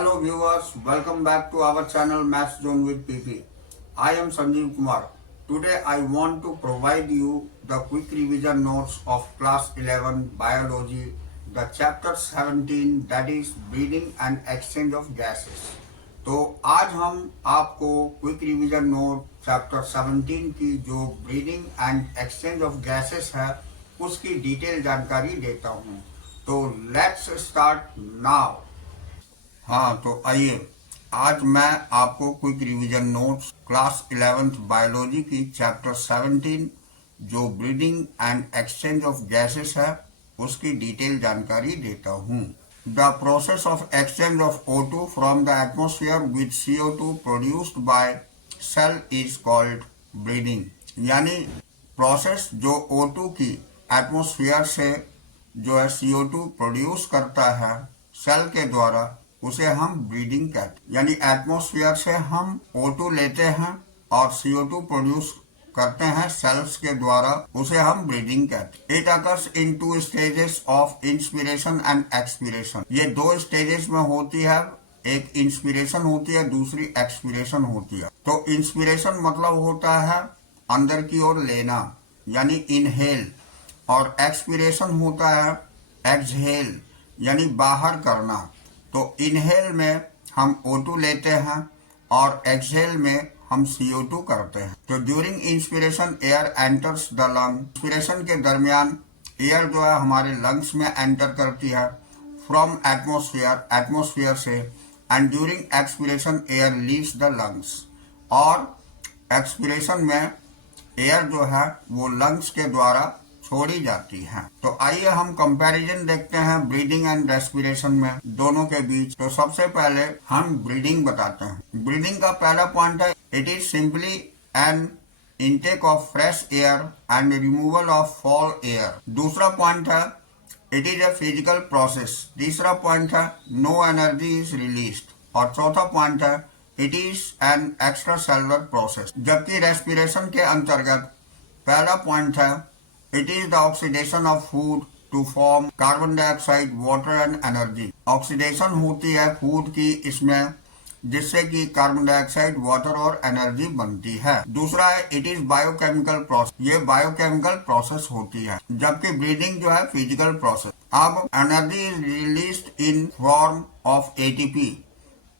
Hello viewers, welcome back to our channel Maths Zone with PP. I am Sanjeev Kumar. Today I want to provide you the quick revision notes of class 11 biology, the chapter 17 that is breeding and exchange of gases. तो आज हम आपको quick revision note chapter 17 की जो breeding and exchange of gases है उसकी detail जानकारी देता हूँ। तो लेट्स स्टार्ट नाउ। हाँ, तो आइए आज मैं आपको quick revision notes class 11th biology की चैप्टर 17 जो breeding and exchange of gases है उसकी डिटेल जानकारी देता हूँ। The process of exchange of O2 from the atmosphere with CO2 produced by cell is called breeding। यानी प्रोसेस जो O2 की एटमोस्फियर से जो है CO2 प्रोड्यूस करता है सेल के द्वारा उसे हम ब्रीडिंग कहते हैं। यानी एटमोस्फियर से हम O2 लेते हैं और CO2 प्रोड्यूस करते हैं सेल्स के द्वारा, उसे हम ब्रीडिंग कहते हैं। It occurs in 2 stages of inspiration and expiration. ये 2 स्टेजेस में होती है, एक इंस्पिरेशन होती है, दूसरी एक्सपिरेशन होती है। तो इंस्पिरेशन मतलब होता है अंदर की ओर लेना यानी इनहेल, और एक्सपिरेशन होता है एक्सहेल यानी बाहर करना। तो इनहेल में हम O2 लेते हैं और एक्सहेल में हम CO2 करते हैं। तो during inspiration air enters the lung. Inspiration के दरमियान एयर जो है हमारे लंग्स में एंटर करती है फ्रॉम एटमोस्फियर से, and during expiration air leaves the lungs. और एक्सपिरेशन में एयर जो है वो लंग्स के द्वारा छोड़ी जाती है। तो आइए हम कंपैरिजन देखते हैं ब्रीडिंग एंड रेस्पिरेशन में दोनों के बीच। तो सबसे पहले हम ब्रीडिंग बताते हैं। ब्रीडिंग का पहला पॉइंट है it is simply an intake of fresh air and removal of foul air. दूसरा पॉइंट है it is a physical process. तीसरा पॉइंट है नो एनर्जी इज रिलीज्ड। और चौथा पॉइंट है it is an extra cellular process. जबकि respiration के अंतर्गत पहला पॉइंट है it is the oxidation of food to form carbon dioxide, water and energy. Oxidation होती है फूड की इसमें जिससे कि कार्बन डाइऑक्साइड, वाटर और एनर्जी बनती है। दूसरा है इट इज बायोकेमिकल प्रोसेस। ये बायोकेमिकल प्रोसेस होती है, जबकि ब्रीडिंग जो है फिजिकल प्रोसेस। अब energy is released in form of ATP.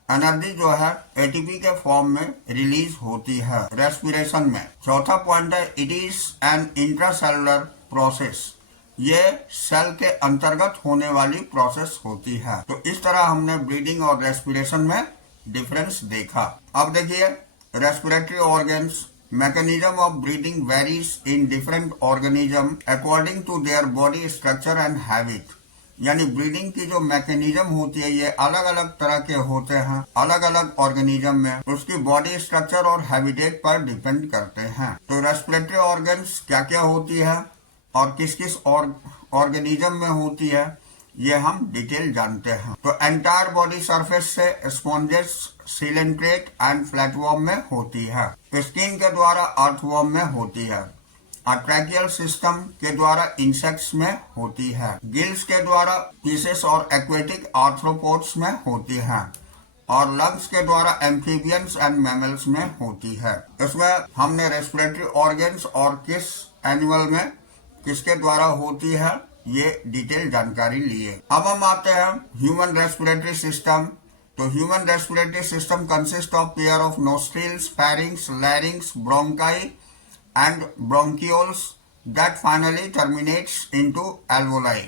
Energy जो है एटीपी के फॉर्म में रिलीज होती है रेस्पिरेशन में। चौथा पॉइंट है it is N intracellular process. ये सेल के अंतर्गत होने वाली प्रोसेस होती है। तो इस तरह हमने ब्रीडिंग और रेस्पिरेशन में डिफरेंस देखा। अब देखिए respiratory organs. Mechanism of breathing varies in different organism according to their body structure and habit. यानी ब्रीडिंग की जो मैकेनिज्म होती है ये अलग अलग तरह के होते हैं अलग अलग ऑर्गेनिज्म में, उसकी बॉडी स्ट्रक्चर और हैबिटेट पर डिपेंड करते हैं। तो रेस्पिरेटरी ऑर्गन्स क्या क्या होती है और किस किस ऑर्गेनिज्म में होती है ये हम डिटेल जानते हैं। तो एंटायर बॉडी सरफेस से स्पॉन्जेस, सिलेंट्रेट एंड फ्लैटवर्म में होती है। स्किन के द्वारा अर्थवर्म में होती है। ट्रैकियल सिस्टम के द्वारा इंसेक्ट्स में होती है। गिल्स के द्वारा फिशेस और एक्वेटिक आर्थ्रोपोड्स में होती है। और लंग्स के द्वारा एम्फीबियंस एंड मैमल्स में होती है। इसमें हमने रेस्पिरेटरी ऑर्गन्स और किस एनिमल में किसके द्वारा होती है ये डिटेल जानकारी लिए। अब हम आते हैं ह्यूमन रेस्पिरेटरी सिस्टम। तो human respiratory system consist of pair of nostrils, pharynx, लैरिंग्स, bronchi and bronchioles that finally terminates into alveoli।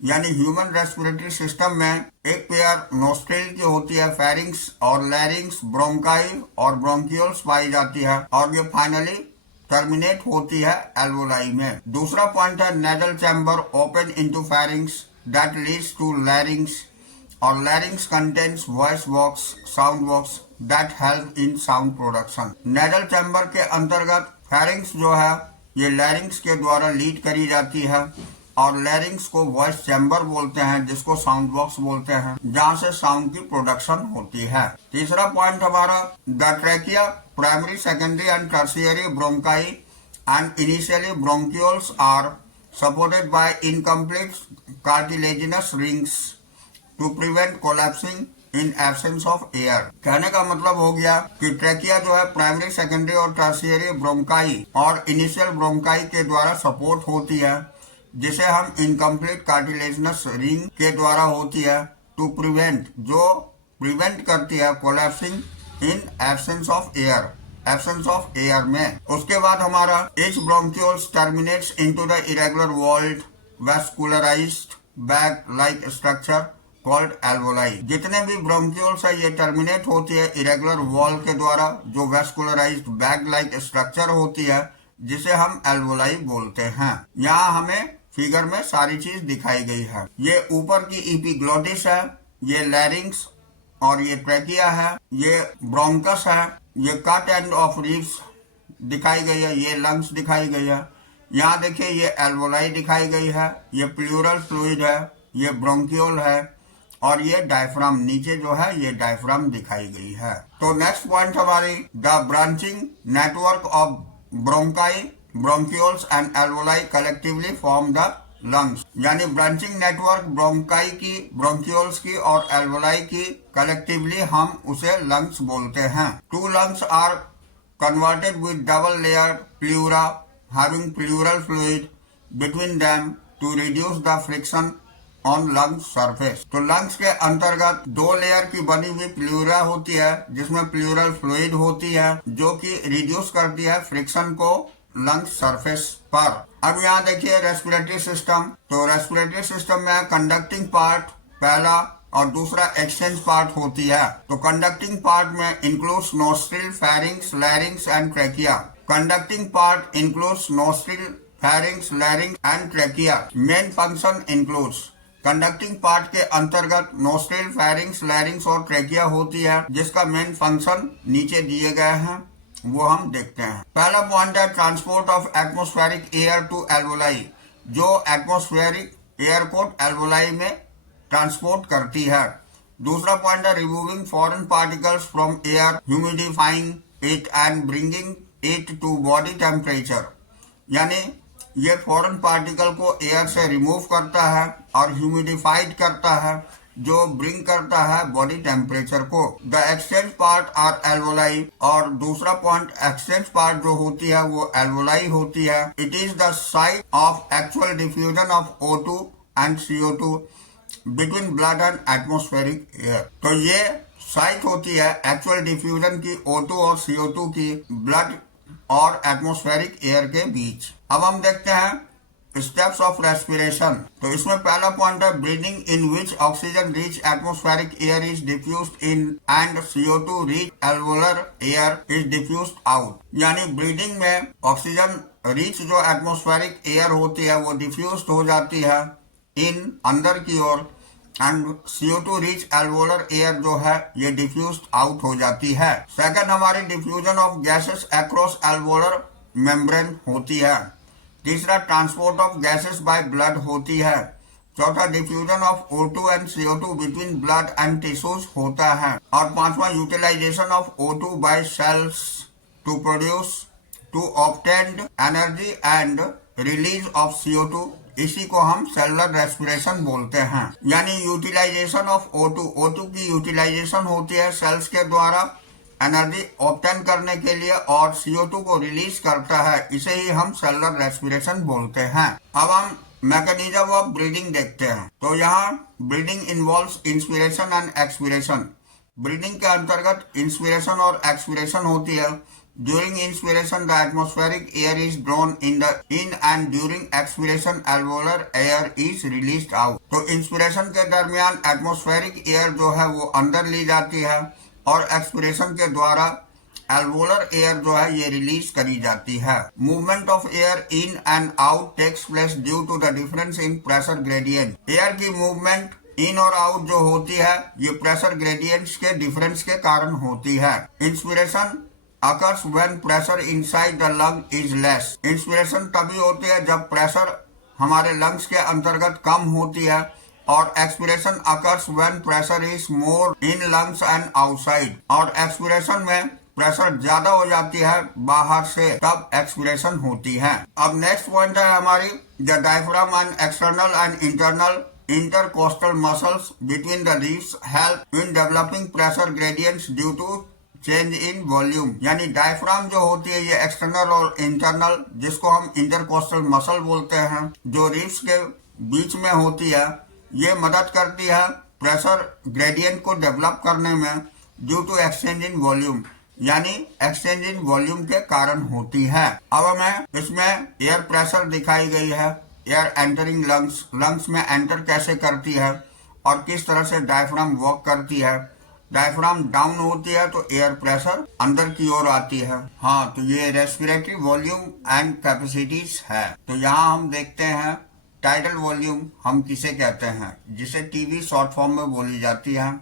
यानी ह्यूमन रेस्पिरेटरी सिस्टम में एक पेयर नोस्ट्रिल की होती है, फेरिंग्स और लैरिंग्स, ब्रोंकाई और ब्रोंकियोल्स पाई जाती है और ये फाइनली टर्मिनेट होती है एल्वोलाई में। दूसरा पॉइंट है nasal chamber open into pharynx that leads to larynx, और larynx contains voice box, sound box that help in sound production. Nasal chamber के अंतर्गत फेरिंग्स जो है ये लैरिंग्स के द्वारा लीड करी जाती है और लैरिंग्स को वॉइस चैम्बर बोलते हैं जिसको साउंड बॉक्स बोलते हैं, जहां से साउंड की प्रोडक्शन होती है। तीसरा पॉइंट हमारा the trachea, primary, secondary and tertiary bronchi and initially bronchioles are supported by incomplete cartilaginous rings to prevent collapsing in absence of air. कहने का मतलब हो गया कि ट्रेकिया जो है प्राइमरी, सेकेंडरी और टर्शियरी ब्रोंकाई और इनिशियल ब्रोंकाई के द्वारा सपोर्ट होती है, जिसे हम इनकम्प्लीट कार्टिलेजनस रिंग के द्वारा होती है, टू प्रिवेंट, जो प्रिवेंट करती है collapsing in absence of air, absence of air में। उसके बाद हमारा each bronchioles terminates into the irregular walled vascularised bag like structure called alveoli. जितने भी ब्रोंक्यूल्स है ये टर्मिनेट होती है इरेगुलर वॉल के द्वारा, जो वेस्कुलराइज्ड बैग लाइक स्ट्रक्चर होती है, जिसे हम एल्वोलाई बोलते हैं। यहाँ हमें फिगर में सारी चीज दिखाई गई है। ये ऊपर की इपिग्लोटिस है, ये लैरिंग्स और ये ट्रेकिया है, ये ब्रोंकस है, ये कट एंड ऑफ रिब्स दिखाई गई है, ये लंग्स दिखाई गई है। यहाँ देखिए ये एल्वोलाई दिखाई गई है, ये प्लूरल फ्लूइड है, ये ब्रोंक्यूल है और ये डायफ्राम, नीचे जो है ये डायफ्राम दिखाई गई है। तो नेक्स्ट पॉइंट हमारी the branching network of bronchi, bronchioles and alveoli collectively form the lungs. यानी ब्रांचिंग नेटवर्क ब्रोंकाई की, ब्रोंक्यूल्स की और एल्वोलाई की कलेक्टिवली हम उसे लंग्स बोलते हैं। Two lungs are converted with double layer pleura having pleural fluid between them to reduce the friction on lung surface। तो लंग्स के अंतर्गत दो लेयर की बनी हुई प्लूरा होती है, जिसमें प्लूरल फ्लूइड होती है, जो कि रिड्यूस करती है फ्रिक्शन को लंग सरफेस पर। अब यहाँ देखिए रेस्पिरेटरी सिस्टम। तो रेस्पिरेटरी सिस्टम में कंडक्टिंग पार्ट पहला और दूसरा एक्सचेंज पार्ट होती है। तो कंडक्टिंग पार्ट में includes nostril, pharynx, लैरिंग्स and trachea. Conducting part includes nostril, pharynx, लैरिंग्स and trachea. Main function includes, conducting part के अंतर्गत नोस्ट्रिल, फेरिंग्स, लैरिंग्स और ट्रेकिया होती है, जिसका मेन फंक्शन नीचे दिए गए हैं, वो हम देखते हैं। पहला पॉइंट है transport of atmospheric air to alveoli, जो एटमॉस्फेरिक एयर को एल्वोलाई में ट्रांसपोर्ट करती है। दूसरा पॉइंट है removing foreign particles from air, humidifying it and bringing it to body temperature. यानी ये फॉरेन पार्टिकल को एयर से रिमूव करता है और ह्यूमिडिफाइड करता है, जो ब्रिंग करता है बॉडी टेम्परेचर को। The exchange part are alveoli. और दूसरा पॉइंट, एक्सचेंज पार्ट जो होती है वो एल्वोलाई होती है। It is the site of actual diffusion of O2 and CO2 between blood and atmospheric air. तो ये साइट होती है एक्चुअल डिफ्यूजन की O2 और CO2 की ब्लड और एटमॉस्फेरिक एयर के बीच। अब हम देखते हैं स्टेप्स ऑफ रेस्पिरेशन। तो इसमें पहला पॉइंट है breathing, in which oxygen rich atmospheric air is diffused in and CO2 rich alveolar air is diffused out. यानी ब्रीदिंग में ऑक्सीजन रिच जो एटमॉस्फेरिक एयर होती है वो डिफ्यूज्ड हो जाती है इन, अंदर की ओर, and CO2 rich alveolar air जो है ये डिफ्यूज्ड आउट हो जाती है। सेकंड हमारी diffusion of gases across alveolar membrane होती है। तीसरा transport of gases by blood होती है। चौथा diffusion of O2 and CO2 between blood and tissues होता है। और पांचवा utilisation of O2 by cells to produce, to obtain energy and release of CO2। इसी को हम सेलुलर रेस्पिरेशन बोलते हैं। यानी यूटिलाइजेशन ऑफ O2 की यूटिलाइजेशन होती है सेल्स के द्वारा एनर्जी ऑब्टेन करने के लिए, और CO2 को रिलीज करता है, इसे ही हम सेलुलर रेस्पिरेशन बोलते हैं। अब हम मैकेनिज्म ऑफ ब्रीदिंग देखते हैं। तो यहाँ breathing involves inspiration and expiration. Breathing के अंतर्गत इंस्पिरेशन और एक्सपिरेशन होती है। During inspiration, the atmospheric air is drawn in and during expiration, alveolar air is released out। तो इंस्पिरेशन के दरमियान एटमॉस्फेरिक एयर जो है वो अंदर ली जाती है और एक्सपिरेशन के द्वारा एल्वोलर एयर जो है ये रिलीज करी जाती है। Movement of air in and out takes place due to the difference in pressure gradient. Air की मूवमेंट इन और आउट जो होती है ये प्रेशर ग्रेडियंट्स के डिफरेंस के कारण होती है। Inspiration occurs when pressure inside the lung is less। Inspiration तभी होती है जब प्रेशर हमारे लंग्स के अंतर्गत कम होती है, और expiration occurs when pressure is more in lungs and outside। और एक्सपिरेशन में प्रेशर ज्यादा हो जाती है बाहर से, तब एक्सपिरेशन होती है। अब नेक्स्ट पॉइंट है हमारी the diaphragm and external and internal Intercostal muscles between the ribs help in developing pressure gradients due to change in volume. यानी डायफ्राम जो होती है ये एक्सटर्नल और इंटरनल, जिसको हम इंटरकोस्टल मसल बोलते हैं, जो रिब्स के बीच में होती है, ये मदद करती है प्रेशर ग्रेडियंट को डेवलप करने में due to exchange in volume, यानी एक्सचेंज इन वॉल्यूम के कारण होती है। अब हमें इसमें एयर प्रेशर दिखाई गई है, एयर एंटरिंग लंग्स, लंग्स में एंटर कैसे करती है और किस तरह से डायफ्राम वर्क करती है। डायफ्राम डाउन होती है तो एयर प्रेशर अंदर की ओर आती है। हाँ, तो ये रेस्पिरेटरी वॉल्यूम एंड कैपेसिटीज है। तो यहाँ हम देखते हैं टाइडल वॉल्यूम हम किसे कहते हैं, जिसे टीवी शॉर्ट फॉर्म में बोली जाती है।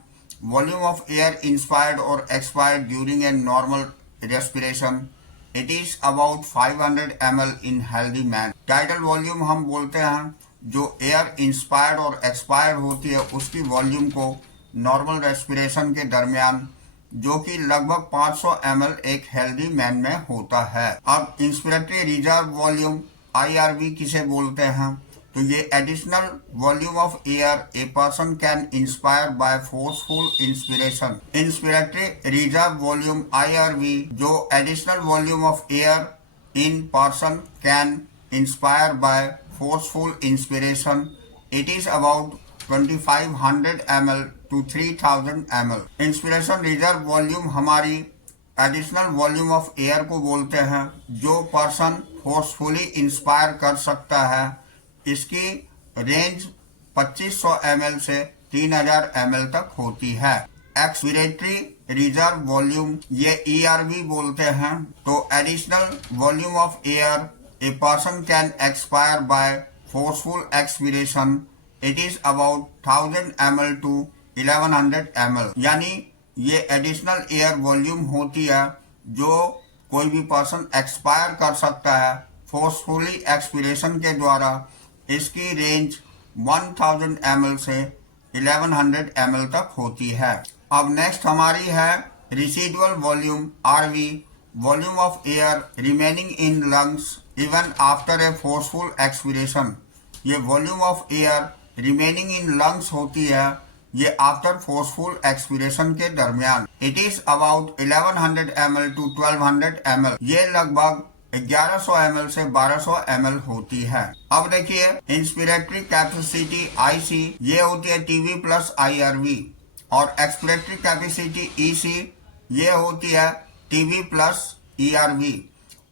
वॉल्यूम ऑफ एयर इंस्पायर्ड और expired during a normal respiration, it is about 500 ml in healthy man. Tidal volume हम बोलते हैं जो एयर इंस्पायर्ड और एक्सपायर्ड होती है उसकी वॉल्यूम को नॉर्मल रेस्पिरेशन के दरमियान, जो कि लगभग 500 ml एक हेल्दी मैन में होता है। अब इंस्पिरेटरी रिजर्व वॉल्यूम IRV किसे बोलते हैं, तो ये additional volume of air a person can inspire by forceful inspiration. Inspiratory reserve volume IRV जो additional volume of air in person can inspire by forceful inspiration, it is about 2500 ml to 3000 ml। Inspiration reserve volume हमारी additional volume of air को बोलते हैं जो person forcefully inspire कर सकता है। इसकी रेंज 2500 ml से 3000 ml तक होती है। एक्सपिरेटरी रिजर्व वॉल्यूम ये ERV बोलते हैं। तो additional volume of air a person can expire by forceful expiration, it is about 1000 ml to 1100 ml। यानी ये एडिशनल एयर वॉल्यूम होती है जो कोई भी पर्सन एक्सपायर कर सकता है फोर्सफुली एक्सपिरेशन के द्वारा। इसकी रेंज 1000 ml से 1100 ml तक होती है। अब नेक्स्ट हमारी है residual volume RV, volume of air remaining in lungs even after a forceful expiration. ये volume of air remaining in lungs होती है ये आफ्टर फोर्सफुल एक्सपिरेशन के दरमियान। It is about 1100 ml to 1200 ml। ये लगभग 1100 ml से 1200 ml होती है। अब देखिए इंस्पिरेटरी कैपेसिटी IC ये होती है TB प्लस IRV, और एक्सपिरेटरी कैपेसिटी EC ये होती है TB प्लस ERV,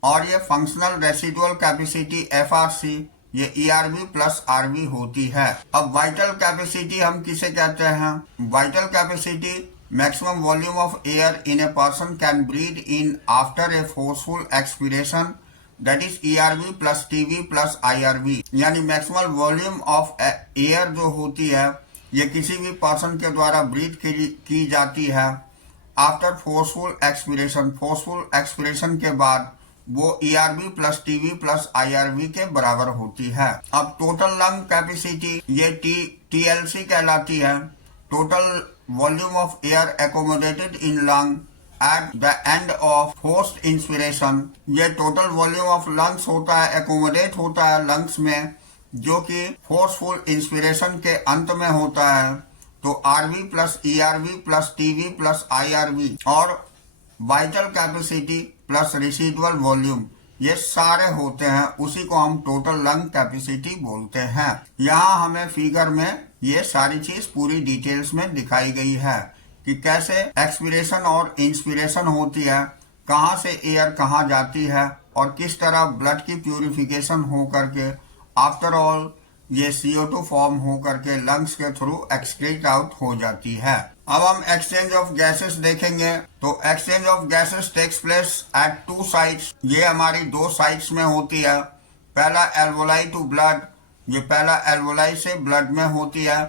और ये फंक्शनल रेसिडुअल कैपेसिटी FRC ये ERV प्लस RV होती है। अब वाइटल कैपेसिटी हम किसे कहते हैं, vital capacity maximum volume of air in a person can breathe in after a forceful expiration, that is ERV plus TB plus IRV। यानी maximum volume of air जो होती है ये किसी भी पर्सन के द्वारा ब्रीथ की जाती है after forceful expiration. Forceful expiration के बाद वो ERV plus TB plus IRV के बराबर होती है। अब टोटल लंग कैपेसिटी ये TLC कहलाती है, total volume of air accommodated in lung at the end of forced inspiration. ये टोटल वॉल्यूम ऑफ लंग्स होता है, एकोमोडेट होता है लंग्स में, जो कि फोर्सफुल इंस्पिरेशन के अंत में होता है। तो RV plus ERV plus TB plus IRV और वाइटल कैपेसिटी प्लस रिसीडुअल वॉल्यूम ये सारे होते हैं, उसी को हम टोटल लंग कैपेसिटी बोलते हैं। यहाँ हमें फिगर में ये सारी चीज पूरी डिटेल्स में दिखाई गई है कि कैसे एक्सपिरेशन और इंस्पिरेशन होती है, कहाँ से एयर कहाँ जाती है और किस तरह ब्लड की प्यूरिफिकेशन हो करके आफ्टर ऑल ये CO2 फॉर्म हो करके लंग्स के थ्रू एक्सक्रीट आउट हो जाती है। अब हम एक्सचेंज ऑफ गैसेस देखेंगे। तो exchange of gases takes place at 2 sites. ये हमारी 2 साइट्स में होती है। पहला एल्वोलाई टू ब्लड, ये पहला एल्वोलाई से ब्लड में होती है।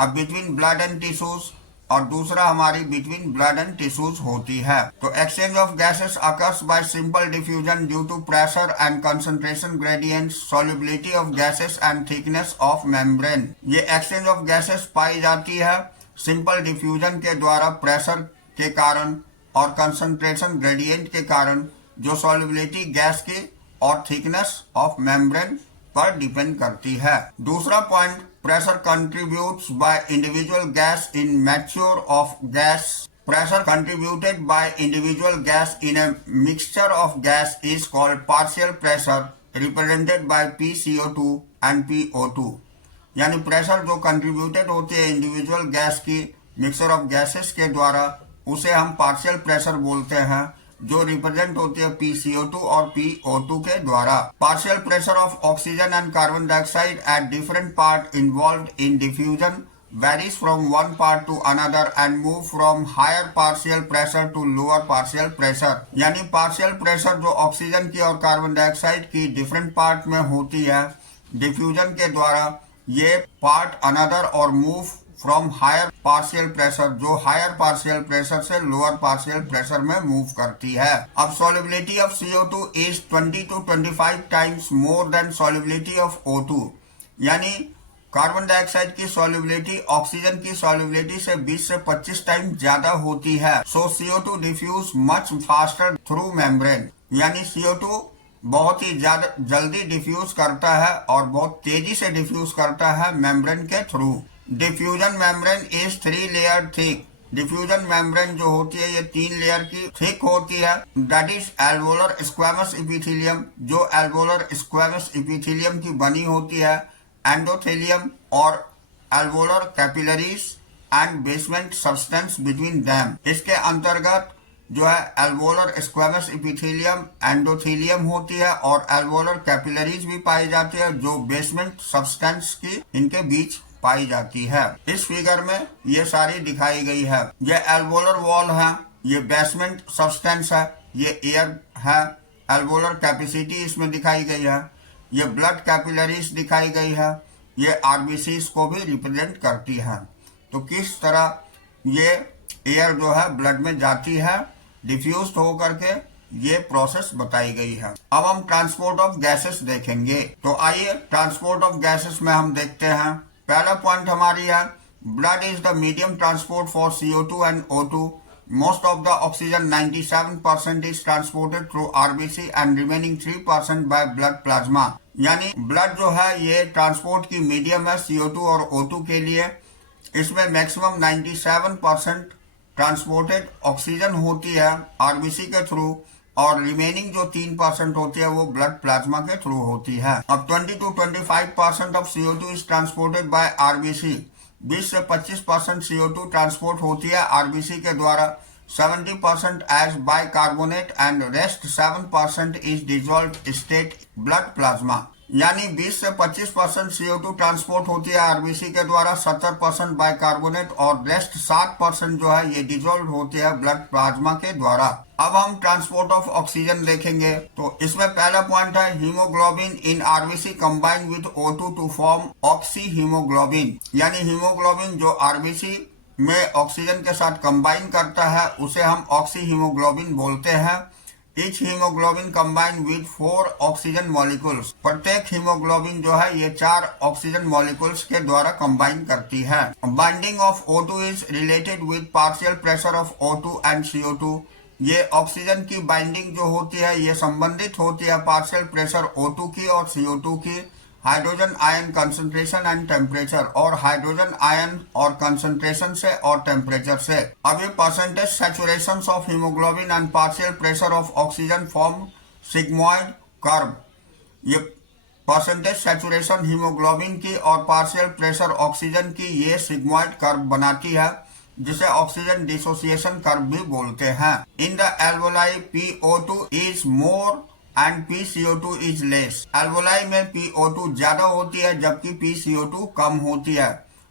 अब बिटवीन ब्लड एंड टिश्यूज, और दूसरा हमारी बिटवीन ब्लड एंड टिश्यूज होती है। तो exchange of gases occurs by simple diffusion due to pressure and concentration gradients, solubility of gases and thickness of membrane. ये एक्सचेंज ऑफ गैसेस पाई जाती है सिंपल डिफ्यूजन के द्वारा, प्रेशर के कारण और कंसंट्रेशन ग्रेडियंट के कारण, जो सॉल्युबिलिटी गैस की और थिकनेस ऑफ मेम्ब्रेन पर डिपेंड करती है। दूसरा point, pressure contributes by individual gas in mature of gas. Pressure contributed by individual gas in a mixture of gas is called partial pressure, represented by PCO2 and PO2। यानी pressure जो contributed होती है individual gas की mixture of gases के द्वारा, उसे हम partial pressure बोलते हैं, जो रिप्रेजेंट होती है PCO2 और PO2 के द्वारा। Partial pressure of oxygen and carbon dioxide at different part involved in diffusion varies from one part to another and move from higher partial pressure to lower partial pressure। यानी partial pressure जो oxygen की और carbon dioxide की different part में होती है diffusion के द्वारा, ये पार्ट अनदर और move from higher partial pressure, जो हायर पार्शियल प्रेशर से लोअर पार्शियल प्रेशर में मूव करती है। अब solubility of CO2 is 20 to 25 times more than solubility of O2। यानी कार्बन डाइऑक्साइड की सॉल्युबिलिटी ऑक्सीजन की सॉल्युबिलिटी से 20 से 25 टाइम ज्यादा होती है। So CO2 diffuse much faster through membrane. यानी CO2 बहुत ही ज्यादा जल्दी डिफ्यूज करता है और बहुत तेजी से डिफ्यूज करता है मेम्ब्रेन के through. Diffusion membrane is 3 layer thick. Diffusion membrane जो होती है ये 3 लेयर की थिक होती है। That is alveolar squamous epithelium, जो एल्वोलर स्क्वैमस एपिथेलियम की बनी होती है, एंडोथेलियम और alveolar capillaries and basement substance between them. इसके अंतर्गत जो है एल्वोलर स्क्वैमस एपिथेलियम, एंडोथेलियम होती है और एल्वोलर कैपिलरीज भी पाई जाती है, जो बेसमेंट सब्सटेंस की इनके बीच पाई जाती है। इस फिगर में ये सारी दिखाई गई है। ये एल्वोलर वॉल है, ये बेसमेंट सब्सटेंस है, ये एयर है, एल्वोलर कैपेसिटी इसमें दिखाई गई है, ये ब्लड कैपिलरीज दिखाई गई है, ये आरबीसीज को भी रिप्रेजेंट करती है। तो किस तरह ये एयर जो है ब्लड में जाती है डिफ्यूज होकर के, ये प्रोसेस बताई गई है। अब हम ट्रांसपोर्ट ऑफ गैसेस देखेंगे। तो आइए ट्रांसपोर्ट ऑफ गैसेस में हम देखते हैं। पहला पॉइंट हमारी है, blood is the medium transport for CO2 and O2। Most of the oxygen 97% is transported through RBC and remaining 3% by blood plasma। यानी ब्लड जो है ये ट्रांसपोर्ट की मीडियम है CO2 और O2 के लिए। इसमें मैक्सिमम 97% ट्रांसपोर्टेड ऑक्सीजन होती है RBC के थ्रू और रिमेनिंग जो 3% होती है वो ब्लड प्लाज्मा के थ्रू होती है। अब 20 to 25% of CO2 is transported bye RBC। 20 से 25% CO2 ट्रांसपोर्ट होती है आरबीसी के द्वारा। 70% as bicarbonate and rest 7% is dissolved state blood plasma. यानी 20 से 25% CO2 ट्रांसपोर्ट होती है आरबीसी के द्वारा, 70% बाइकार्बोनेट और रेस्ट 7% जो है ये डिजॉल्व होती है ब्लड प्लाज्मा के द्वारा। अब हम ट्रांसपोर्ट ऑफ ऑक्सीजन देखेंगे। तो इसमें पहला पॉइंट है, haemoglobin in RBC combine with O2 to form oxy haemoglobin. यानी हीमोग्लोबिन जो आरबीसी में ऑक्सीजन के साथ कंबाइन करता है उसे हम ऑक्सी हीमोग्लोबिन बोलते हैं। Each hemoglobin combined with 4 oxygen molecules. प्रत्येक हीमोग्लोबिन जो है ये 4 ऑक्सीजन मॉलिक्यूल्स के द्वारा कंबाइन करती है। Binding of O2 is related with partial pressure of O2 and CO2। ये ऑक्सीजन की बाइंडिंग जो होती है ये संबंधित होती है पार्शियल प्रेशर O2 की और CO2 की, hydrogen ion concentration and temperature, और हाइड्रोजन आयन और कंसंट्रेशन से और टेम्परेचर से। अब ये percentage saturation of haemoglobin and partial pressure of oxygen form sigmoid curve. ये परसेंटेज सैचुरेशन हीमोग्लोबिन की और पार्शियल प्रेशर ऑक्सीजन की ये सिग्मॉइड कर्व बनाती है, जिसे ऑक्सीजन डिसोसिएशन कर्व भी बोलते हैं। In the alveoli PO2 is more and PCO2 is less. Alveoli में PO2 ज्यादा होती है जबकि PCO2 कम होती है।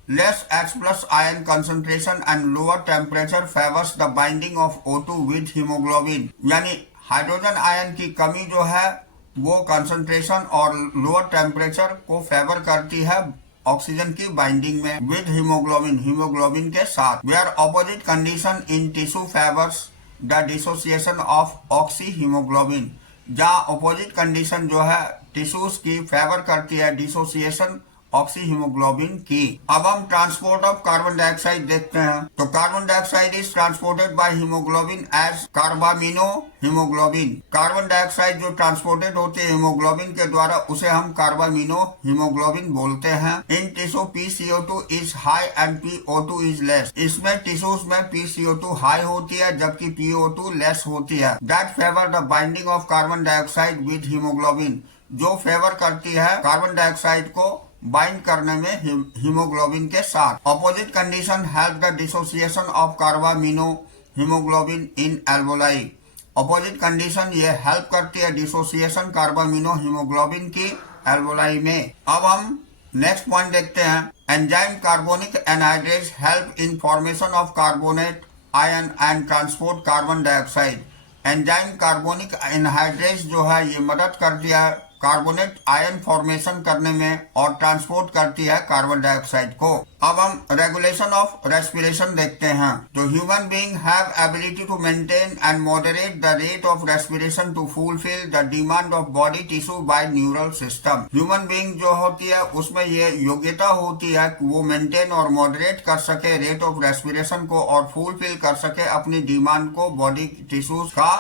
Less H+ ion concentration and lower temperature favours the binding of O2 with haemoglobin. यानी हाइड्रोजन आयन की कमी जो है वो कंसंट्रेशन और लोअर टेम्परेचर को फेवर करती है ऑक्सीजन की बाइंडिंग में विद हीमोग्लोबिन, हीमोग्लोबिन के साथ। Where opposite condition in tissue favours the dissociation of oxy haemoglobin. जहाँ अपोजिट कंडीशन जो है टिश्यूज की फेवर करती है डिसोसिएशन ऑक्सी हीमोग्लोबिन की। अब हम ट्रांसपोर्ट ऑफ कार्बन डाइऑक्साइड देखते हैं। तो carbon dioxide is transported by haemoglobin as carbamino haemoglobin. Carbon dioxide जो ट्रांसपोर्टेड होती है हीमोग्लोबिन के द्वारा, उसे हम कार्बामिनो हीमोग्लोबिन बोलते हैं। In tissue PCO2 is high and PO2 is less. इसमें टिश्यूज में PCO2 हाई होती है जबकि PO2 लेस होती है। That favour the binding of carbon dioxide with haemoglobin, जो फेवर करती है कार्बन डाइऑक्साइड को बाइंड करने में हीमोग्लोबिन के साथ। Opposite condition help the dissociation of carbamino haemoglobin in alveoli. Opposite condition ये हेल्प करती है डिसोसिएशन कार्बामिनो हीमोग्लोबिन की एल्वोलाई में। अब हम नेक्स्ट पॉइंट देखते हैं। Enzyme carbonic anhydrase help in formation of carbonate ion and transport carbon dioxide. Enzyme carbonic anhydrase जो है ये मदद करती है कार्बोनेट आयन फॉर्मेशन करने में और ट्रांसपोर्ट करती है कार्बन डाइऑक्साइड को। अब हम रेगुलेशन ऑफ रेस्पिरेशन देखते हैं। तो human being have ability to maintain and moderate the rate of respiration to fulfil the demand of body tissue by neural system. Human being जो होती है उसमें ये योग्यता होती है कि वो मेंटेन और मॉडरेट कर सके रेट ऑफ रेस्पिरेशन को और फुलफिल कर सके अपनी डिमांड को बॉडी टिश्यूज का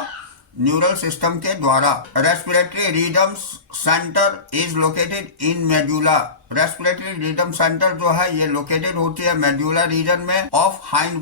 न्यूरल सिस्टम के द्वारा। Respiratory rhythm centre is located in medulla. Respiratory rhythm centre जो है ये लोकेटेड होती है मेडुला रीजन में ऑफ हाइंड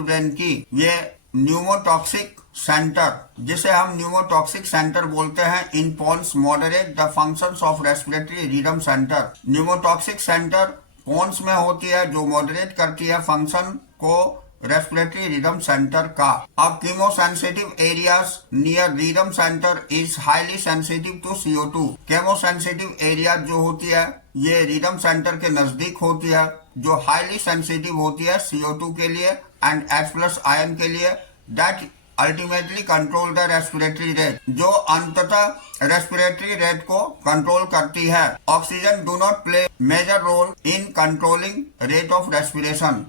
ब्रेन की। ये न्यूमोटॉक्सिक सेंटर, जिसे हम न्यूमोटॉक्सिक सेंटर बोलते हैं, in pons moderate the functions of respiratory rhythm centre. Pneumotaxic centre pons में होती है जो मॉडरेट करती है फंक्शन को रेस्पिरेटरी रिदम सेंटर का। अब chemosensitive areas near rhythm centre is highly sensitive to CO2। Chemosensitive area जो होती है ये रिदम सेंटर के नजदीक होती है, जो हाईली सेंसिटिव होती है CO2 के लिए एंड H+ आयन के लिए। That ultimately control the respiratory rate, जो अंततः रेस्पिरेटरी रेट को कंट्रोल करती है। Oxygen do not play major role in controlling rate of respiration.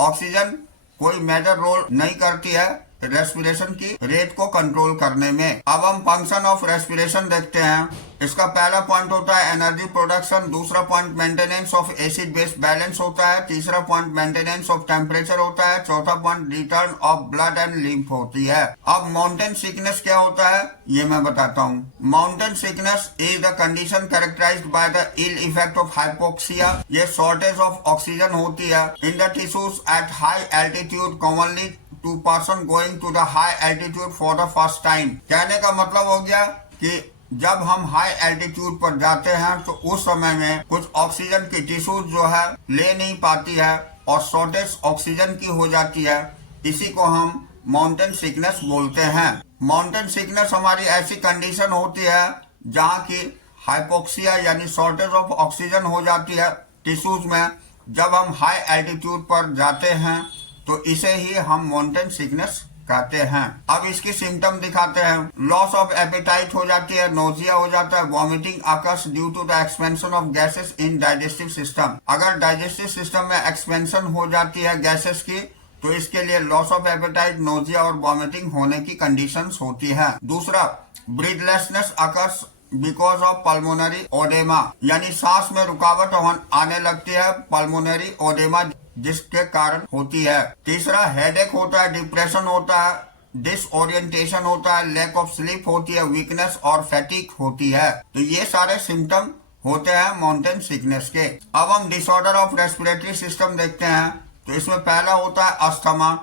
Oxygen कोई मेजर रोल नहीं करती है रेस्पिरेशन की रेट को कंट्रोल करने में। अब हम फंक्शन ऑफ रेस्पिरेशन देखते हैं। इसका पहला पॉइंट होता है एनर्जी प्रोडक्शन, दूसरा point maintenance of acid base balance होता है, तीसरा पॉइंट मेंटेनेंस ऑफ टेम्परेचर होता है, चौथा point return of blood and lymph होती है। अब माउंटेन सिकनेस क्या होता है ये मैं बताता हूँ। Mountain sickness is the condition characterised by the ill effect of hypoxia. ये शॉर्टेज ऑफ ऑक्सीजन होती है in the tissues at high altitude commonly to person going to the high altitude for the first time. कहने का मतलब हो गया कि जब हम हाई एल्टीट्यूड पर जाते हैं तो उस समय में कुछ ऑक्सीजन की टिश्यूज जो है ले नहीं पाती है और शॉर्टेज ऑक्सीजन की हो जाती है। इसी को हम माउंटेन सिकनेस बोलते हैं। माउंटेन सिकनेस हमारी ऐसी कंडीशन होती है जहाँ की हाइपोक्सिया यानी शॉर्टेज ऑफ ऑक्सीजन हो जाती है टिश्यूज में जब हम हाई एल्टीट्यूड पर जाते हैं, तो इसे ही हम माउंटेन सिकनेस कहते हैं। अब इसकी सिम्टम दिखाते हैं। लॉस ऑफ एपेटाइट हो जाती है, नोजिया हो जाता है, vomiting occurs due to the expansion of gases in digestive system. अगर डाइजेस्टिव सिस्टम में एक्सपेंशन हो जाती है गैसेस की तो इसके लिए लॉस ऑफ एपेटाइट, नोजिया और वॉमिटिंग होने की कंडीशंस होती है। दूसरा, breathlessness occurs because of pulmonary oedema, यानी सांस में रुकावट आने लगती है पल्मोनरी ओडेमा जिसके कारण होती है। तीसरा, हेडेक होता है, डिप्रेशन होता है, डिसओरिएंटेशन होता है, लैक ऑफ स्लीप होती है, वीकनेस और फैटिक होती है। तो ये सारे सिम्टम होते हैं माउंटेन सिकनेस के। अब हम डिसऑर्डर ऑफ रेस्पिरेटरी सिस्टम देखते हैं। तो इसमें पहला होता है asthma.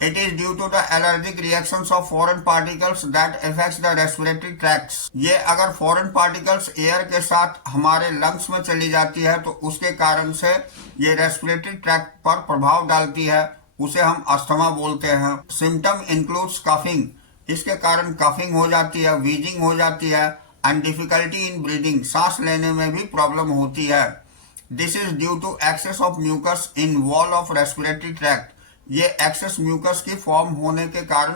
It is due to the allergic reactions of foreign particles that affects the respiratory tracts। ये अगर foreign particles एयर के साथ हमारे लंग्स में चली जाती है तो उसके कारण से ये रेस्पिरेटरी ट्रैक्ट पर प्रभाव डालती है, उसे हम अस्थमा बोलते हैं। सिम्टम इंक्लूड्स कफिंग, इसके कारण कफिंग हो जाती है, वीजिंग हो जाती है एंड डिफिकल्टी इन ब्रीदिंग, सांस लेने में भी प्रॉब्लम होती है। This is due to excess of mucus in wall of respiratory tract. ये एक्सेस म्यूकस की फॉर्म होने के कारण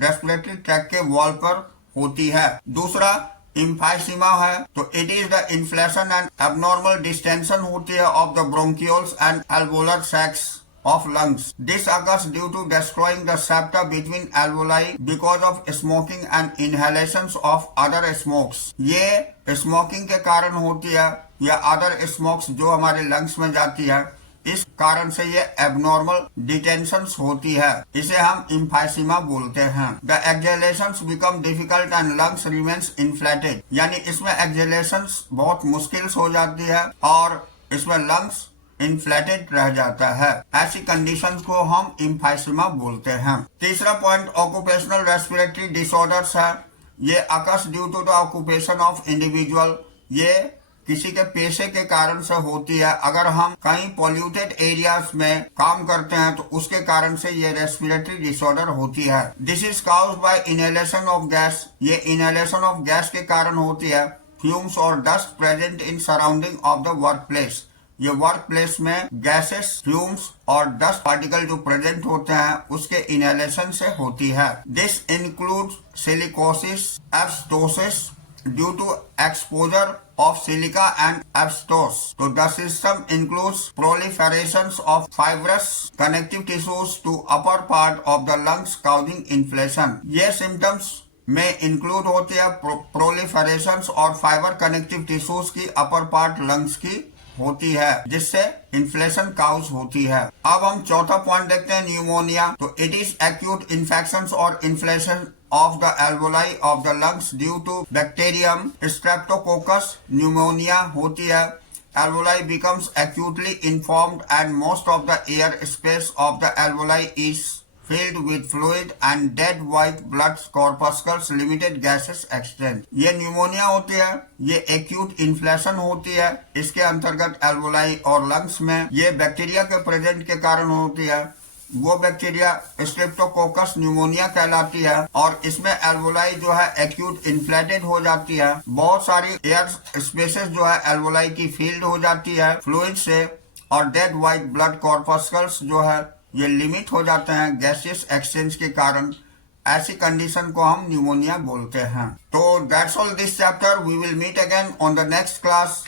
रेस्पिरेटरी ट्रैक्ट के वॉल पर होती है। दूसरा इम्फाइसीमा है, तो it is the inflation and abnormal distension होती है of the bronchioles and alveolar sacs of lungs. This occurs due to destroying the septa between alveoli because of smoking and inhalations of other smokes. ये smoking के कारण होती है या other smokes जो हमारे लंग्स में जाती है, इस कारण से ये एबनॉर्मल डिटेंशंस होती है। इसे हम इम्फाइसीमा बोलते हैं। The exhalations become difficult and lungs remains inflated, यानी इसमें एक्सहेलेशंस बहुत मुश्किल हो जाती है और इसमें लंग्स इन्फ्लेटेड रह जाता है। ऐसी कंडीशंस को हम इम्फाइसीमा बोलते हैं। तीसरा पॉइंट ऑक्यूपेशनल रेस्पिरेटरी डिसऑर्डर्स है। ये occurs due to the occupation of individual, ये किसी के पेशे के कारण से होती है। अगर हम कहीं पॉल्यूटेड एरियाज में काम करते हैं तो उसके कारण से ये रेस्पिरेटरी डिसऑर्डर होती है। This is caused by inhalation of gas, ये इनहेलेशन ऑफ गैस के कारण होती है। फ्यूम्स और dust present in surrounding of the work place, ये वर्क प्लेस में गैसेस, फ्यूम्स और डस्ट पार्टिकल जो प्रेजेंट होते हैं उसके इनहेलेशन से होती है। This includes silicosis, asbestosis due to exposure of silica and asbestos. So the system includes proliferations of fibrous connective tissues to upper part of the lungs causing inflammation. ये symptoms में include होते हैं प्रोलिफरेशंस और fibre connective tissues की upper part lungs की होती है, जिससे इन्फ्लेशन काउज होती है। अब हम चौथा पॉइंट देखते हैं, न्यूमोनिया। तो इट इज एक्यूट इन्फेक्शंस और inflation of the alveoli of the lungs due to bacterium streptococcus pneumonia होती है। Alveoli becomes acutely informed and most of the air space of the alveoli is filled with fluid and dead white blood corpuscles, limited gases exchange। ये pneumonia होती है, ये acute inflation होती है। इसके अंतर्गत एल्वोलाई और लंग्स में ये बैक्टीरिया के प्रेजेंट के कारण होती है। वो बैक्टीरिया स्ट्रेप्टोकोकस न्यूमोनिया कहलाती है और इसमें एल्वोलाई जो है एक्यूट इन्फ्लेटेड हो जाती है। बहुत सारी एयर स्पेसेस जो है एल्वोलाई की फील्ड हो जाती है फ्लूइड से, और डेड व्हाइट ब्लड कॉर्पस्कल्स जो है ये लिमिट हो जाते हैं गैसियस एक्सचेंज के कारण। ऐसी कंडीशन को हम न्यूमोनिया बोलते हैं। तो that's all this chapter. We will meet again on the next class.